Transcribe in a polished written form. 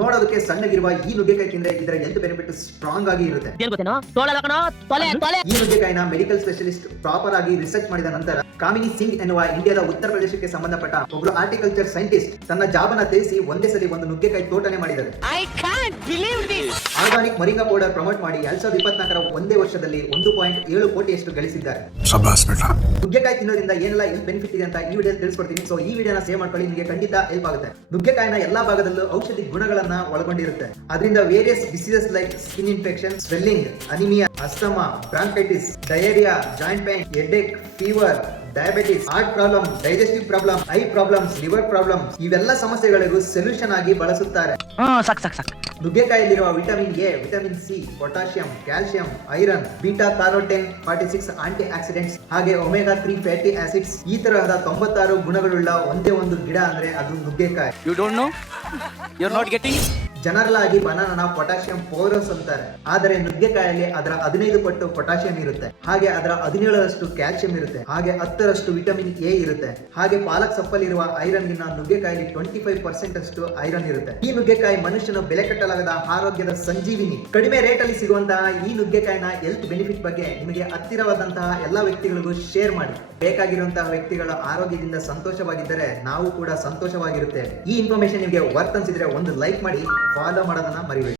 ನೋಡೋದಕ್ಕೆ ಸಣ್ಣಗಿರುವ ಈ ನುಗ್ಗೆಕಾಯಿ ತಿಂದ್ರೆ ಇದರ ಹೆಲ್ತ್ ಬೆನಿಫಿಟ್ ಸ್ಟ್ರಾಂಗ್ ಆಗಿ ಇರುತ್ತೆ. ಈ ನುಗ್ಗೆಕಾಯಿನ ಮೆಡಿಕಲ್ ಸ್ಪೆಷಲಿಸ್ಟ್ ಪ್ರಾಪರ್ ಆಗಿ ರಿಸರ್ಚ್ ಮಾಡಿದ ನಂತರ ಕಾಮಿನಿ ಸಿಂಗ್ ಎನ್ನುವ ಇಂಡಿಯಾದ ಉತ್ತರ ಪ್ರದೇಶಕ್ಕೆ ಸಂಬಂಧಪಟ್ಟ ಒಬ್ಬರು ಹಾರ್ಟಿಕಲ್ಚರ್ ಸೈಂಟಿಸ್ಟ್ ತನ್ನ ಜಾಬನ್ನ ತ್ಯಜಿಸಿ ಒಂದೇ ಸರಿ ಒಂದು ನುಗ್ಗೆಕಾಯಿ ತೋಟನೆ ಮಾಡಿದ್ದಾರೆ. ಆರ್ಗಾನಿಕ್ ಮರಿಂಗಾ ಪೌಡರ್ ಪ್ರಮೋಟ್ ಮಾಡಿ 2024ರ ಒಂದೇ ವರ್ಷದಲ್ಲಿ 1.7 ಕೋಟಿಯಷ್ಟು ಗಳಿಸಿದ್ದಾರೆ. ನುಗ್ಗೆಕಾಯಿ ತಿನ್ನೋದ್ರಿಂದ ಏನೆಲ್ಲ ಹೆಲ್ತ್ ಬೆನಿಫಿಟ್ ಇದೆ ಅಂತ ಈ ವಿಡಿಯೋದಲ್ಲಿ ತಿಳಿಸ್ಕೊಡ್ತೀನಿ. ಸೊ ಈ ವಿಡಿಯೋನ ಸೇವ್ ಮಾಡ್ಕೊಳ್ಳಿ, ನಿಮಗೆ ಖಂಡಿತ ಹೆಲ್ಪ್ ಆಗುತ್ತೆ. ನುಗ್ಗೆಕಾಯಿನ ಎಲ್ಲಾ ಭಾಗದಲ್ಲೂ ಔಷಧಿ ಗುಣಗಳನ್ನ ಒಳಗೊಂಡಿರುತ್ತೆ. ಅದರಿಂದ various diseases like skin infection, swelling, anaemia, asthma, bronchitis, diarrhoea, joint pain, headache, fever, diabetes, heart problem, digestive problem, eye problems, liver problems ಇವೆಲ್ಲ ಸಮಸ್ಯೆಗಳಿಗೂ ಸೊಲ್ಯೂಷನ್ ಆಗಿ ಬಳಸುತ್ತಾರೆ. ನುಗ್ಗೆಕಾಯಿಯಲ್ಲಿರುವ vitamin A, vitamin C, potassium, calcium, iron, beta carotene, 46 antioxidants ಹಾಗೆ omega 3 fatty acids ಈ ತರಹದ 96 ಗುಣಗಳುಳ್ಳ ಒಂದೇ ಒಂದು ಗಿಡ ಅಂದ್ರೆ ಅದು ನುಗ್ಗೆಕಾಯಿ. You don't know? You're not getting? General ಆಗಿ ಬನಾನಾ ಪೊಟ್ಯಾಷಿಯಂ ಪೌರಸ್ ಅಂತಾರೆ, ಆದರೆ ನುಗ್ಗೆಕಾಯಲ್ಲಿ ಅದರ 15 ಪಟ್ಟು ಪೊಟ್ಯಾಷಿಯಂ ಇರುತ್ತೆ, ಹಾಗೆ ಅದರ 17ರಷ್ಟು ಕ್ಯಾಲ್ಸಿಯಂ ಇರುತ್ತೆ, ಹಾಗೆ 10ರಷ್ಟು ವಿಟಮಿನ್ ಎ ಇರುತ್ತೆ, ಹಾಗೆ ಪಾಲಕ್ ಸೊಪ್ಪಲ್ಲಿರುವ ಐರನ್ ಗಿನ್ನ ನುಗ್ಗೆಕಾಯಲ್ಲಿ 25% ಅಷ್ಟು ಐರನ್ ಇರುತ್ತೆ. ಈ ನುಗ್ಗೆಕಾಯಿ ಮನುಷ್ಯನ ಬೆಲೆ ಕಟ್ಟಲಾಗದ ಆರೋಗ್ಯದ ಸಂಜೀವಿನಿ. ಕಡಿಮೆ ರೇಟ್ ಅಲ್ಲಿ ಸಿಗುವಂತಹ ಈ ನುಗ್ಗೆಕಾಯಿನ ಹೆಲ್ತ್ ಬೆನಿಫಿಟ್ ಬಗ್ಗೆ ನಿಮಗೆ ಹತ್ತಿರವಾದಂತಹ ಎಲ್ಲಾ ವ್ಯಕ್ತಿಗಳಿಗೂ ಶೇರ್ ಮಾಡಿ. ಬೇಕಾಗಿರುವಂತಹ ವ್ಯಕ್ತಿಗಳ ಆರೋಗ್ಯದಿಂದ ಸಂತೋಷವಾಗಿದ್ದರೆ ನಾವು ಕೂಡ ಸಂತೋಷವಾಗಿರುತ್ತೇವೆ. ಈ ಇನ್ಫಾರ್ಮೇಶನ್ ನಿಮಗೆ ವರ್ತ್ ಅನ್ಸಿದ್ರೆ ಒಂದು ಲೈಕ್ ಮಾಡಿ, ಫಾಲೋ ಮಾಡೋದನ್ನ ಮರಿಬೇಡಿ.